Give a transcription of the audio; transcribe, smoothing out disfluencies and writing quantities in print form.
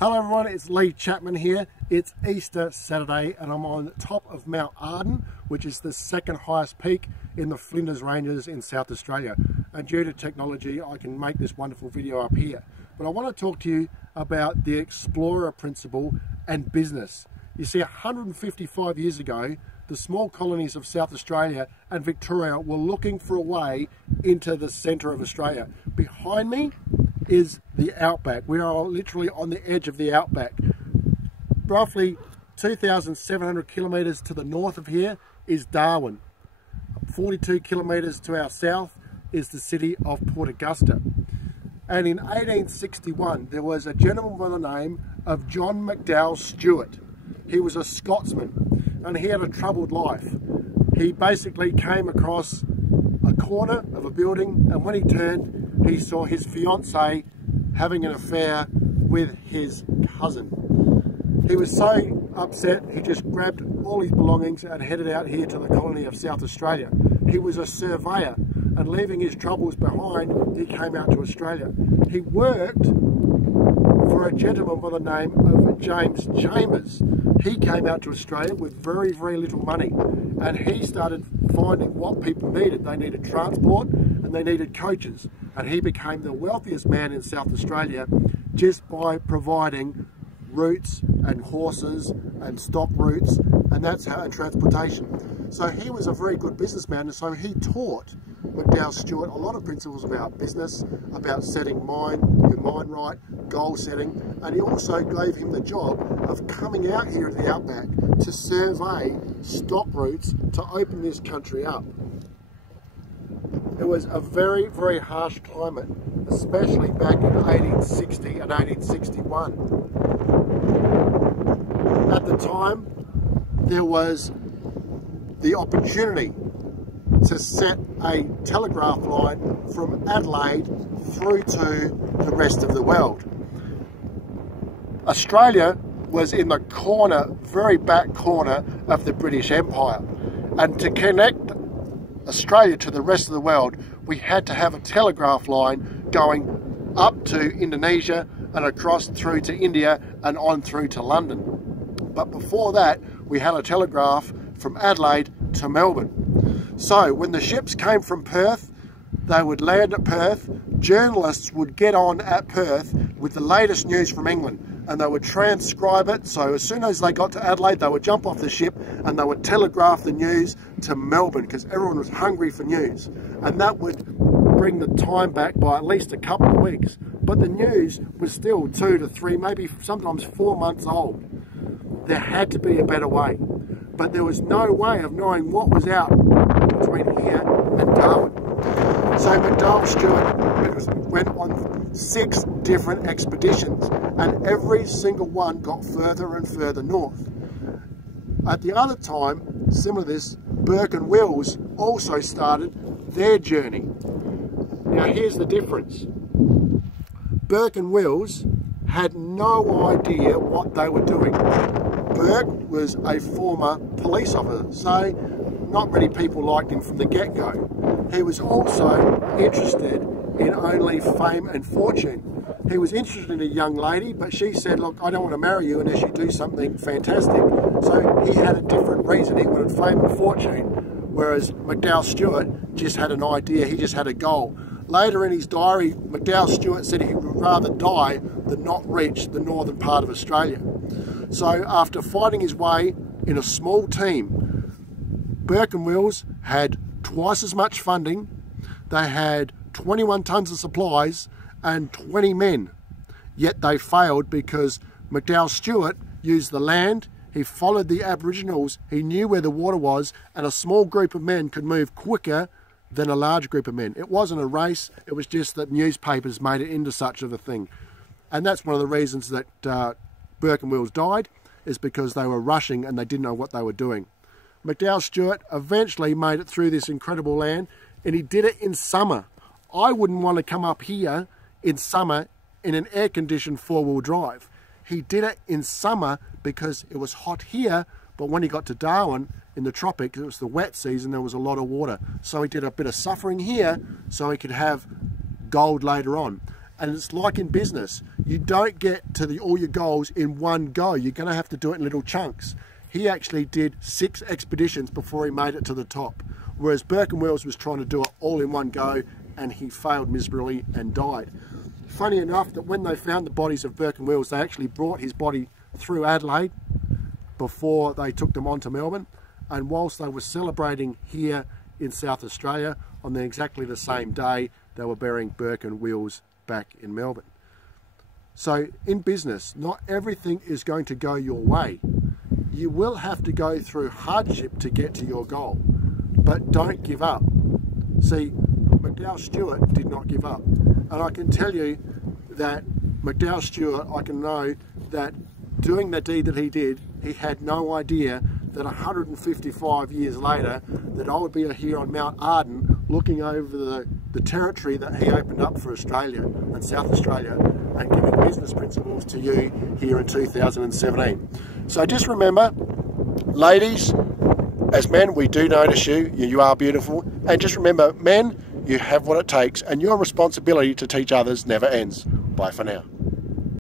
Hello everyone, it's Lee Chapman here. It's Easter Saturday and I'm on top of Mount Arden, which is the second highest peak in the Flinders Ranges in South Australia. And due to technology, I can make this wonderful video up here. But I want to talk to you about the explorer principle and business. You see, 155 years ago, the small colonies of South Australia and Victoria were looking for a way into the centre of Australia. Behind me is the outback. We are literally on the edge of the outback. Roughly 2,700 kilometres to the north of here is Darwin. 42 kilometres to our south is the city of Port Augusta. And in 1861 there was a gentleman by the name of John McDowell Stuart. He was a Scotsman and he had a troubled life. He basically came across a corner of a building, and when he turned, he saw his fiancée having an affair with his cousin. He was so upset, he just grabbed all his belongings and headed out here to the colony of South Australia. He was a surveyor, and leaving his troubles behind, he came out to Australia. He worked for a gentleman by the name of James Chambers. He came out to Australia with very, very little money, and he started finding what people needed. They needed transport and they needed coaches, and he became the wealthiest man in South Australia just by providing routes and horses and stock routes, and that's how, and transportation. So he was a very good businessman, and so he taught McDowell Stuart a lot of principles about business, about setting your mind right, goal setting, and he also gave him the job of coming out here at the outback to survey stock routes to open this country up. It was a very, very harsh climate, especially back in 1860 and 1861. At the time, there was the opportunity to set a telegraph line from Adelaide through to the rest of the world. Australia was in the corner, very back corner of the British Empire, and to connect Australia to the rest of the world, we had to have a telegraph line going up to Indonesia and across through to India and on through to London. But before that, we had a telegraph from Adelaide to Melbourne. So when the ships came from Perth, they would land at Perth. Journalists would get on at Perth with the latest news from England, and they would transcribe it. So as soon as they got to Adelaide, they would jump off the ship and they would telegraph the news to Melbourne, because everyone was hungry for news. And that would bring the time back by at least a couple of weeks. But the news was still 2 to 3, maybe sometimes 4 months old. There had to be a better way. But there was no way of knowing what was out between here and Darwin. So McDowell Stuart went on 6 different expeditions, and every single one got further and further north. At the other time, similar to this, Burke and Wills also started their journey. Now here's the difference. Burke and Wills had no idea what they were doing. Burke was a former police officer, so not many people liked him from the get-go. He was also interested in only fame and fortune. He was interested in a young lady, but she said, look, I don't want to marry you unless you do something fantastic. So he had a different reason. He wanted fame and fortune, whereas McDowell Stuart just had an idea, he just had a goal. Later in his diary, McDowell Stuart said he would rather die than not reach the northern part of Australia. So after fighting his way in a small team, Burke and Wills had twice as much funding, they had 21 tons of supplies and 20 men, yet they failed because McDowell Stuart used the land, he followed the Aboriginals, he knew where the water was, and a small group of men could move quicker than a large group of men. It wasn't a race, it was just that newspapers made it into such of a thing. And that's one of the reasons that Burke and Wills died, is because they were rushing and they didn't know what they were doing. McDowell Stuart eventually made it through this incredible land, and he did it in summer. I wouldn't want to come up here in summer in an air-conditioned 4-wheel drive. He did it in summer because it was hot here, but when he got to Darwin in the tropics, it was the wet season, there was a lot of water. So he did a bit of suffering here so he could have gold later on. And it's like in business. You don't get to all your goals in one go. You're going to have to do it in little chunks. He actually did 6 expeditions before he made it to the top, whereas Burke and Wills was trying to do it all in one go, and he failed miserably and died. Funny enough that when they found the bodies of Burke and Wills, they actually brought his body through Adelaide before they took them on to Melbourne, and whilst they were celebrating here in South Australia, on exactly the same day they were burying Burke and Wills back in Melbourne. So in business, not everything is going to go your way. You will have to go through hardship to get to your goal, but don't give up. See, McDowell Stuart did not give up, and I can tell you that McDowell Stuart, I can know that doing the deed that he did, he had no idea that 155 years later that I would be here on Mount Arden looking over the territory that he opened up for Australia and South Australia and giving business principles to you here in 2017. So just remember, ladies, as men, we do notice you. You are beautiful. And just remember, men, you have what it takes, and your responsibility to teach others never ends. Bye for now.